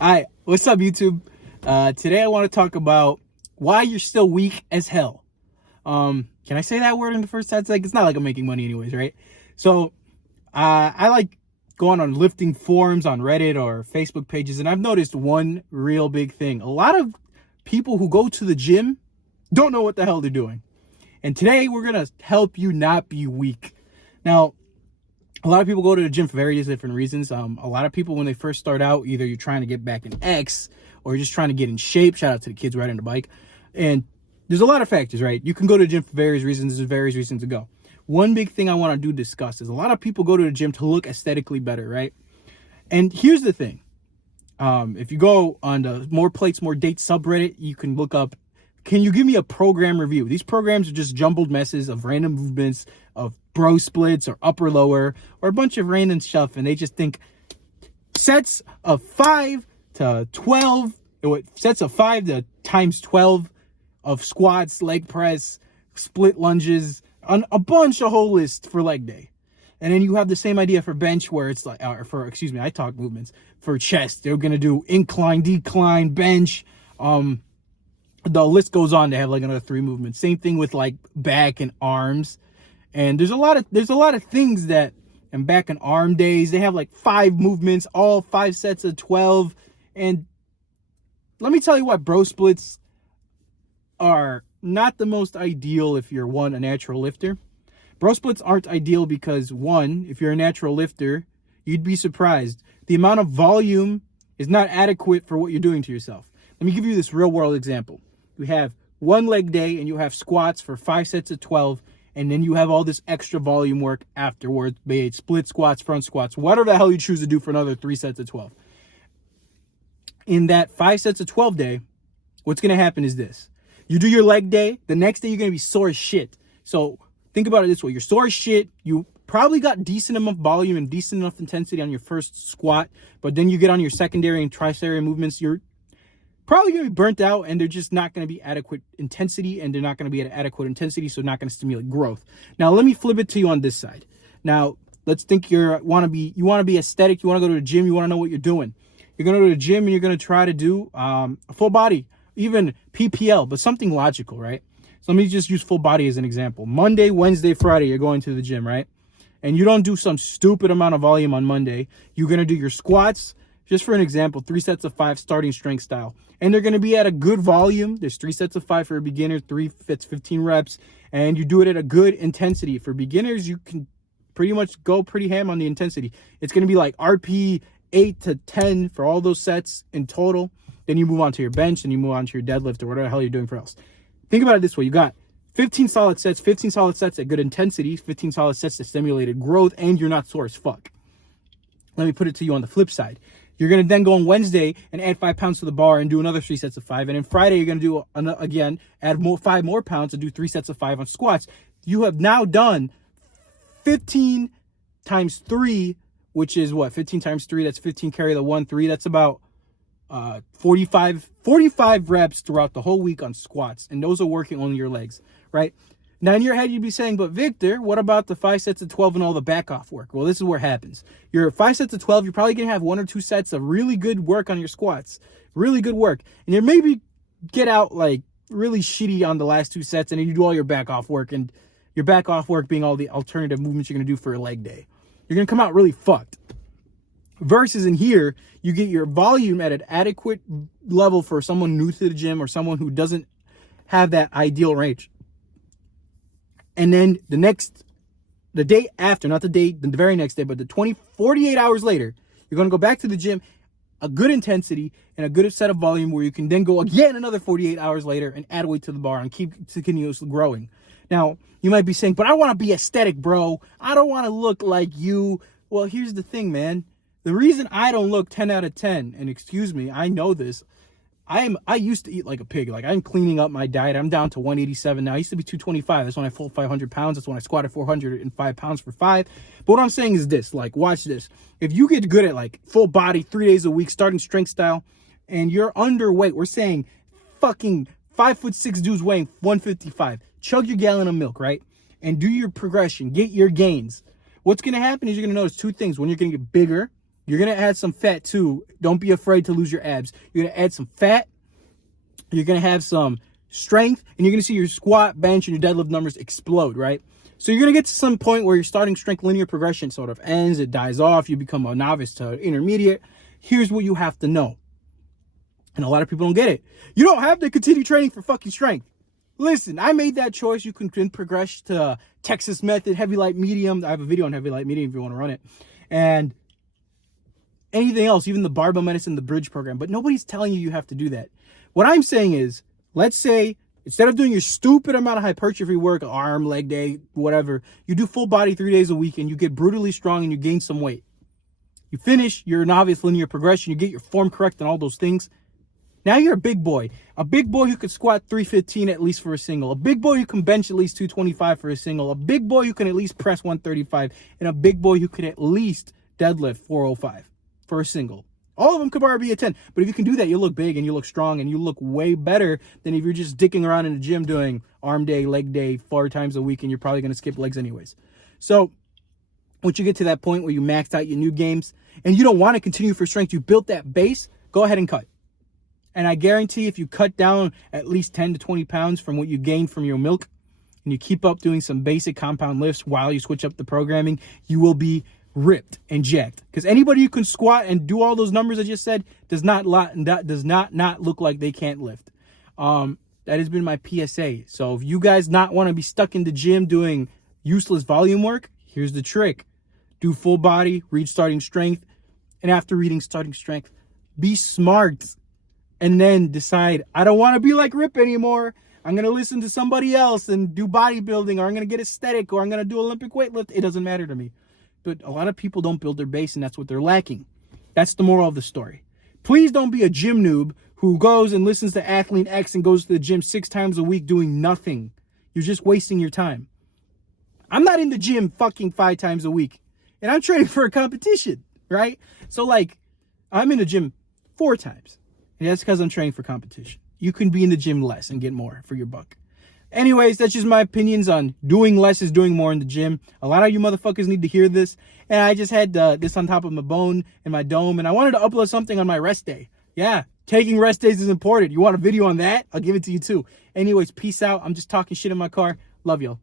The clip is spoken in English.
Hi, what's up, YouTube? Today I want to talk about why you're still weak as hell. Can I say that word in the first 10 seconds? It's not like I'm making money anyways, right? So, I like going on lifting forums on Reddit or Facebook pages, and I've noticed one real big thing. A lot of people who go to the gym don't know what the hell they're doing. And today we're going to help you not be weak. Now, a lot of people go to the gym for various different reasons. A lot of people, when they first start out, either you're trying to get back in X or you're just trying to get in shape. Shout out to the kids riding the bike. And there's a lot of factors, right? You can go to the gym for various reasons. There's various reasons to go. One big thing I want to discuss is a lot of people go to the gym to look aesthetically better, right? And here's the thing. If you go on the More Plates, More Dates subreddit, you can look up, can you give me a program review? These programs are just jumbled messes of random movements, of bro splits or upper lower or a bunch of random stuff, and they just think sets of 5 to 12, sets of 5 to times 12 of squats, leg press, split lunges, on a bunch of whole list for leg day. And then you have the same idea for bench, where it's like, I talk movements. For chest, they're gonna do incline, decline, bench. The list goes on. They have like another 3 movements. Same thing with like back and arms. And there's a lot of things that, and back and arm days, they have like 5 movements, all 5 sets of 12. And let me tell you why bro splits are not the most ideal if you're a natural lifter. Bro splits aren't ideal because, one, if you're a natural lifter, you'd be surprised. The amount of volume is not adequate for what you're doing to yourself. Let me give you this real world example. You have one leg day and you have squats for 5 sets of 12, and then you have all this extra volume work afterwards, be it split squats, front squats, whatever the hell you choose to do for another 3 sets of 12. In that 5 sets of 12 day, what's going to happen is this. You do your leg day, the next day you're going to be sore as shit. So think about it this way. You're sore as shit. You probably got decent enough volume and decent enough intensity on your first squat, but then you get on your secondary and tertiary movements, you're probably going to be burnt out, and they're just not going to be adequate intensity, and they're not going to be at adequate intensity, so not going to stimulate growth. Now, let me flip it to you on this side. Now, let's think you want to be aesthetic, you want to go to the gym, you want to know what you're doing. You're going to go to the gym and you're going to try to do a full body, even PPL, but something logical, right? So let me just use full body as an example. Monday, Wednesday, Friday, you're going to the gym, right? And you don't do some stupid amount of volume on Monday. You're going to do your squats, just for an example, 3 sets of 5 starting strength style. And they're going to be at a good volume. There's 3 sets of 5 for a beginner, 3 fits 15 reps. And you do it at a good intensity. For beginners, you can pretty much go pretty ham on the intensity. It's going to be like RP 8 to 10 for all those sets in total. Then you move on to your bench, and you move on to your deadlift or whatever the hell you're doing for else. Think about it this way. You got 15 solid sets at good intensity, 15 solid sets that stimulated growth, and you're not sore as fuck. Let me put it to you on the flip side. You're going to then go on Wednesday and add 5 pounds to the bar and do another 3 sets of 5. And then Friday, you're going to do, again, add 5 more pounds and do 3 sets of 5 on squats. You have now done 15 times 3, which is what? 15 times 3, that's 15 carry the 1, 3. That's about 45 reps throughout the whole week on squats. And those are working on your legs, right? Now, in your head, you'd be saying, but Victor, what about the 5 sets of 12 and all the back off work? Well, this is where it happens. Your 5 sets of 12, you're probably going to have 1 or 2 sets of really good work on your squats. Really good work. And you maybe get out like really shitty on the last 2 sets, and then you do all your back off work, and your back off work being all the alternative movements you're going to do for a leg day. You're going to come out really fucked. Versus in here, you get your volume at an adequate level for someone new to the gym or someone who doesn't have that ideal range. And then the day after, not the very next day, but 48 hours later, you're going to go back to the gym, a good intensity and a good set of volume where you can then go again another 48 hours later and add weight to the bar and keep continuously growing. Now, you might be saying, but I want to be aesthetic, bro. I don't want to look like you. Well, here's the thing, man. The reason I don't look 10 out of 10, and excuse me, I know this, I used to eat like a pig. Like, I'm cleaning up my diet. I'm down to 187 now. I used to be 225. That's when I full 500 pounds. That's when I squatted 405 pounds for 5. But what I'm saying is this, like, watch this. If you get good at like full body, 3 days a week, starting strength style, and you're underweight, we're saying fucking 5'6" dudes weighing 155. Chug your gallon of milk, right? And do your progression. Get your gains. What's going to happen is you're going to notice 2 things. When you're going to get bigger, You're going to add some fat too. Don't be afraid to lose your abs. You're going to add some fat. You're going to have some strength, and you're going to see your squat, bench, and your deadlift numbers explode, right? So you're going to get to some point where your starting strength linear progression sort of ends. It dies off. You become a novice to intermediate. Here's what you have to know. And a lot of people don't get it. You don't have to continue training for fucking strength. Listen, I made that choice. You can progress to Texas method, heavy, light, medium. I have a video on heavy, light, medium if you want to run it. And anything else, even the barbell medicine, the bridge program. But nobody's telling you have to do that. What I'm saying is, let's say instead of doing your stupid amount of hypertrophy work, arm, leg day, whatever, you do full body 3 days a week and you get brutally strong and you gain some weight. You finish your novice linear progression, you get your form correct and all those things. Now you're a big boy who could squat 315 at least for a single, a big boy who can bench at least 225 for a single, a big boy who can at least press 135, and a big boy who could at least deadlift 405 for a single. All of them could probably be a 10, but if you can do that, you look big and you look strong and you look way better than if you're just dicking around in the gym doing arm day, leg day 4 times a week, and you're probably going to skip legs anyways. So once you get to that point where you maxed out your new games and you don't want to continue for strength, you built that base, go ahead and cut. And I guarantee if you cut down at least 10 to 20 pounds from what you gained from your milk and you keep up doing some basic compound lifts while you switch up the programming, you will be ripped and jacked. Because anybody who can squat and do all those numbers I just said does not look like they can't lift. That has been my PSA. So if you guys not want to be stuck in the gym doing useless volume work, here's the trick. Do full body, read starting strength. And after reading starting strength, be smart. And then decide, I don't want to be like Rip anymore. I'm going to listen to somebody else and do bodybuilding, or I'm going to get aesthetic, or I'm going to do Olympic weightlift. It doesn't matter to me. But a lot of people don't build their base, and that's what they're lacking. That's the moral of the story. Please don't be a gym noob who goes and listens to Athlete X and goes to the gym 6 times a week doing nothing. You're just wasting your time. I'm not in the gym fucking 5 times a week, and I'm training for a competition, right? So, like, I'm in the gym 4 times. And that's because I'm training for competition. You can be in the gym less and get more for your buck. Anyways, that's just my opinions on doing less is doing more in the gym. A lot of you motherfuckers need to hear this. And I just had this on top of my bone and my dome. And I wanted to upload something on my rest day. Yeah, taking rest days is important. You want a video on that? I'll give it to you too. Anyways, peace out. I'm just talking shit in my car. Love y'all.